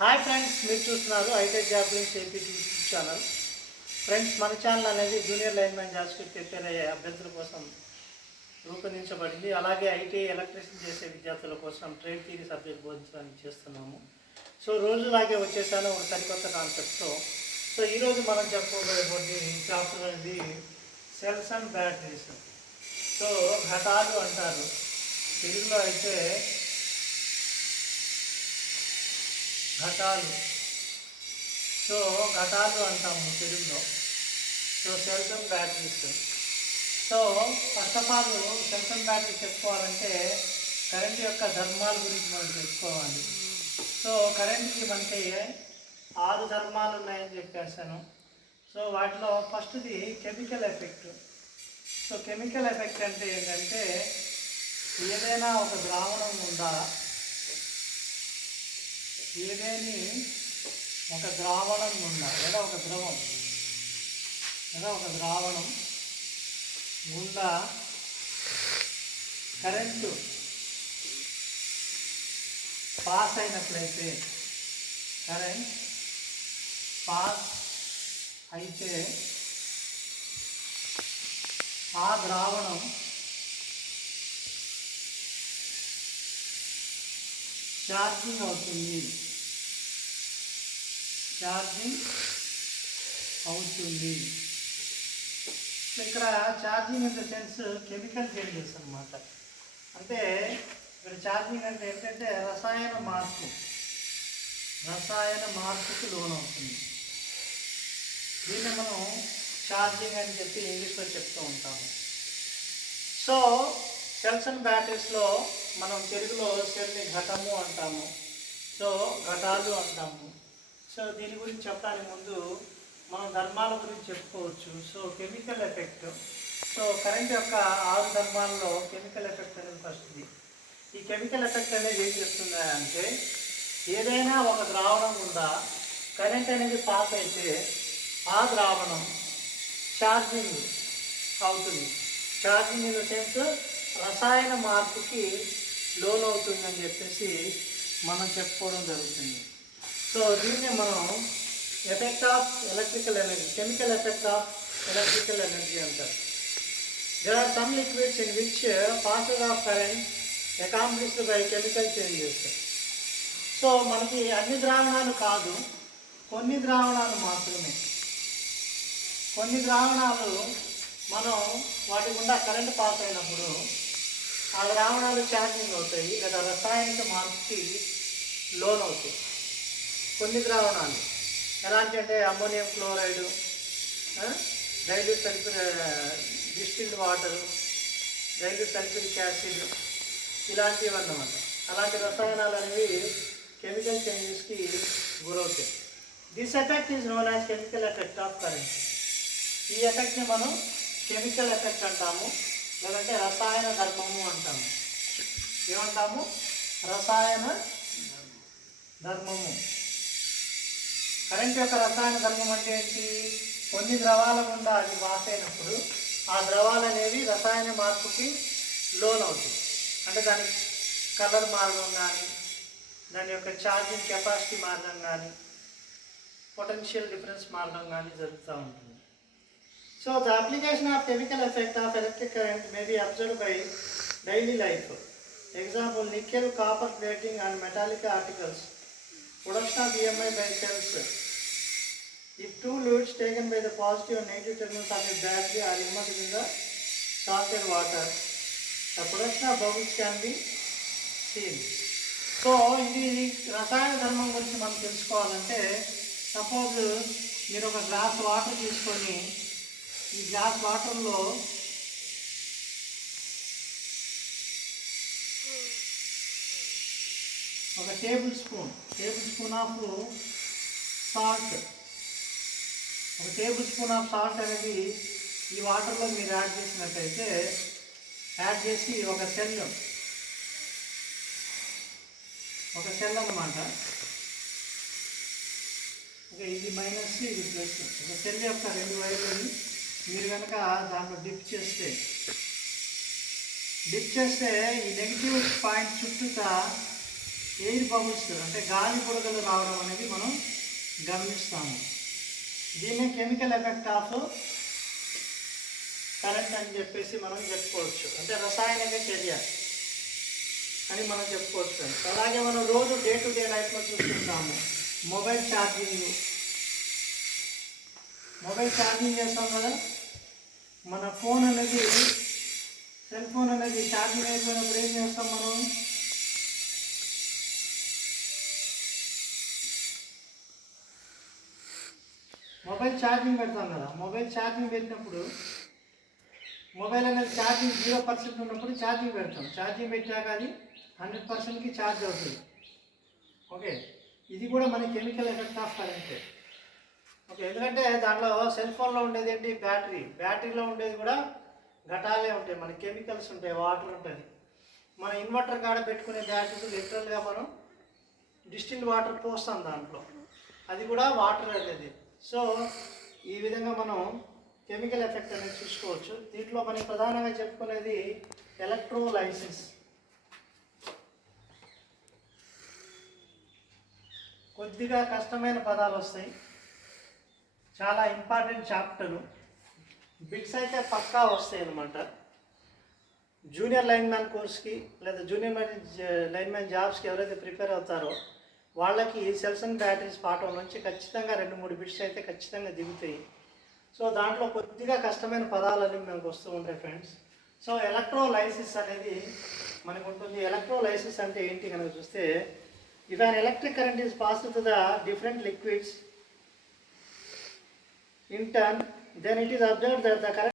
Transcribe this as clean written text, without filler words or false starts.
Hi friends, మీరు చూస్తున్నారు iTech job links AP YouTube channel. Friends, మన ఛానల్ అనేది జూనియర్ లైన్మెన్ జాబ్స్కి ప్రిపేర్ అయ్యే అభ్యర్థుల కోసం రూపొందించబడింది. అలాగే ఐటీ ఎలక్ట్రీషియన్ చేసే విద్యార్థుల కోసం ట్రేడ్ థియరీ సబ్జెక్ట్ బోధించడానికి చేస్తున్నాము. సో రోజులాగే వచ్చేసాను ఒక సరికొత్త కాన్సెప్ట్తో. సో ఈరోజు మనం చెప్పుకోబోయే చాప్టర్ అనేది సెల్స్ అండ్ బ్యాటరీస్. సో ఘటాలు అంటారు తెలుగులో అయితే ఘటాలు. సో ఘటాలు అంటాము తెలుగులో. So cells and batteries. So first of all cells and batteries చెప్పుకోవాలంటే కరెంట్ యొక్క ధర్మాల గురించి మనం చెప్పుకోవాలి. సో కరెంట్కి మనకి 6 ధర్మాలు ఉన్నాయని చెప్పేసాను. సో వాటిలో ఫస్ట్ది chemical effect. So chemical effect అంటే ఏంటంటే ఏదైనా ఒక ద్రావణం ఉందా, ఏదేని ఒక ద్రావణం ఉందా లేదా ఒక ద్రవం లేదా ఒక ద్రావణం గుండా కరెంటు పాస్ అయినట్లయితే, కరెంట్ పాస్ అయితే ఆ ద్రావణం ఛార్జింగ్ అవుతుంది. ఇక్కడ charging in the sense chemical changes అనమాట. అంటే ఇక్కడ ఛార్జింగ్ అంటే ఏంటంటే రసాయన మార్పుకి లోనవుతుంది. దీన్ని మనం ఛార్జింగ్ అని చెప్పి ఇంగ్లీష్లో చెప్తూ ఉంటాము. సో సెల్స్ అండ్ బ్యాటరీస్లో మనం తెలుగులో సెల్ని ఘటము అంటాము, సో ఘటాలు అంటాము. సో దీని గురించి చెప్పడానికి ముందు మనం ధర్మాల గురించి చెప్పుకోవచ్చు. So chemical effect. So current యొక్క 6 ధర్మాల్లో కెమికల్ ఎఫెక్ట్ అనేది ఫస్ట్ది. ఈ కెమికల్ ఎఫెక్ట్ అనేది ఏం చెప్తుందా అంటే ఏదైనా ఒక ద్రావణం ఉందా కరెంట్ అనేది పాస్ అయితే ఆ ద్రావణం ఛార్జింగ్ అవుతుంది. ఛార్జింగ్ ఇన్ ద సెన్స్ రసాయన మార్పుకి లోనవుతుందని చెప్పేసి మనం చెప్పుకోవడం జరుగుతుంది. సో దీన్ని మనం effect of electrical energy, chemical effect of electrical energy అంటారు. There are some liquids in which passes of current accomplished by chemical changes. So మనకి అన్ని ద్రావణాలు కాదు, కొన్ని ద్రావణాలు మాత్రమే. కొన్ని ద్రావణాలు మనం వాటి గుండా కరెంట్ పాస్ అయినప్పుడు ఆ ద్రావణాలు ఛార్జింగ్ అవుతాయి లేదా రసాయనిక మార్పుకి లోన్ అవుతాయి. కొన్ని ద్రావణాలు ఎలాంటి అంటే ammonium chloride, dilute distilled water, dilute sulphuric acid, ఇలాంటివి అన్నమాట. అలాంటి రసాయనాలు అనేవి కెమికల్ చేంజెస్కి గురవుతాయి. This effect is known as chemical effect of current. ఈ ఎఫెక్ట్ని మనం కెమికల్ ఎఫెక్ట్ అంటాము, లేదంటే రసాయన ధర్మము అంటాము. ఏమంటాము? రసాయన ధర్మము. కరెంట్ యొక్క రసాయన ధర్మం అంటే ఏంటి? కొన్ని ద్రవాల గుండా అది పాస్ అయినప్పుడు ఆ ద్రవాలు అనేవి రసాయన మార్పుకి లోన్ అవుతాయి. అంటే దాని కలర్ మారడం కానీ, దాని యొక్క ఛార్జింగ్ కెపాసిటీ మారడం కానీ, పొటెన్షియల్ డిఫరెన్స్ మారడం కానీ జరుగుతూ ఉంటుంది. So the application of chemical effect of electric current may be observed by daily life. Example, nickel, copper plating and metallic articles. Production of EMI by cells. If 2 fluids taken by the positive and negative terminals of a battery are immersed in the salted water, the production of bubbles can be seen. So ఇది రసాయన ధర్మం గురించి మనం తెలుసుకోవాలంటే suppose మీరు ఒక glass water తీసుకొని ఈ గ్లాస్ వాటర్లో ఒక టేబుల్ స్పూన్ ఆఫ్ సాల్ట్, ఒక టేబుల్ స్పూన్ ఆఫ్ సాల్ట్ అనేది ఈ వాటర్లో మీరు యాడ్ చేసినట్టయితే, యాడ్ చేసి ఒక సెల్ అన్నమాట. ఓకే, ఇది మైనస్, ఇది ప్లస్. ఒక సెల్ యొక్క 2 వైర్లని మీరు కనుక దాంట్లో డిప్ చేస్తే ఈ నెగిటివ్ పాయింట్ చుట్టూతా ఎయిర్ బబుల్స్ అంటే గాలి బుడగలు రావడం అనేది మనం గమనిస్తాము. దీన్ని కెమికల్ ఎఫెక్ట్ ఆఫ్ కరెంట్ అని చెప్పేసి మనం చెప్పుకోవచ్చు, అంటే రసాయనిక చర్య అని మనం చెప్పుకోవచ్చు ఫ్రెండ్స్. అలాగే మనం రోజు డే టు డే లైఫ్లో చూస్తుంటాము మొబైల్ ఛార్జింగ్ చేస్తాం కదా. మన సెల్ ఫోన్ అనేది ఛార్జింగ్ అయిపోయినప్పుడు ఏం చేస్తాం మనం? మొబైల్ ఛార్జింగ్ పెడతాం కదా. మొబైల్ ఛార్జింగ్ పెట్టినప్పుడు మొబైల్ అనేది ఛార్జింగ్ 0% ఉన్నప్పుడు ఛార్జింగ్ పెడతాం. ఛార్జింగ్ పెట్టాక అది 100%కి ఛార్జ్ అవుతుంది. ఓకే, ఇది కూడా మన కెమికల్ ఎఫెక్ట్ ఆఫ్ కరెంటే. ఓకే, ఎందుకంటే దాంట్లో సెల్ ఫోన్లో ఉండేది ఏంటి? బ్యాటరీలో ఉండేది కూడా ఘటాలే ఉంటాయి, మన కెమికల్స్ ఉంటాయి, వాటర్ ఉంటుంది. మన ఇన్వర్టర్ కాడ పెట్టుకునే బ్యాటరీ లిటరల్గా మనం డిస్టిల్డ్ వాటర్ పోస్తాం దాంట్లో, అది కూడా వాటర్ అనేది. సో ఈ విధంగా మనం కెమికల్ ఎఫెక్ట్ అనేది చూసుకోవచ్చు. దీంట్లో మనం ప్రధానంగా చెప్పుకునేది ఎలక్ట్రోలైసిస్. కొద్దిగా కష్టమైన పదాలు వస్తాయి, చాలా ఇంపార్టెంట్ చాప్టరు. బిట్స్ అయితే పక్కా వస్తాయి అన్నమాట. జూనియర్ లైన్మ్యాన్ కోర్స్కి లేదా జూనియర్ లైన్మ్యాన్ జాబ్స్కి ఎవరైతే ప్రిపేర్ అవుతారో వాళ్ళకి సెల్స్ అండ్ బ్యాటరీస్ పాఠం నుంచి ఖచ్చితంగా 2-3 బిట్స్ అయితే ఖచ్చితంగా దిగుతాయి. సో దాంట్లో కొద్దిగా కష్టమైన పదాలన్నీ మనకు వస్తూ ఉంటాయి ఫ్రెండ్స్. సో ఎలక్ట్రోలైసిస్ అనేది మనకు ఉంటుంది. ఎలక్ట్రోలైసిస్ అంటే ఏంటి కనుక చూస్తే, if an electric current is passed to the different liquids in turn, then it is observed that the current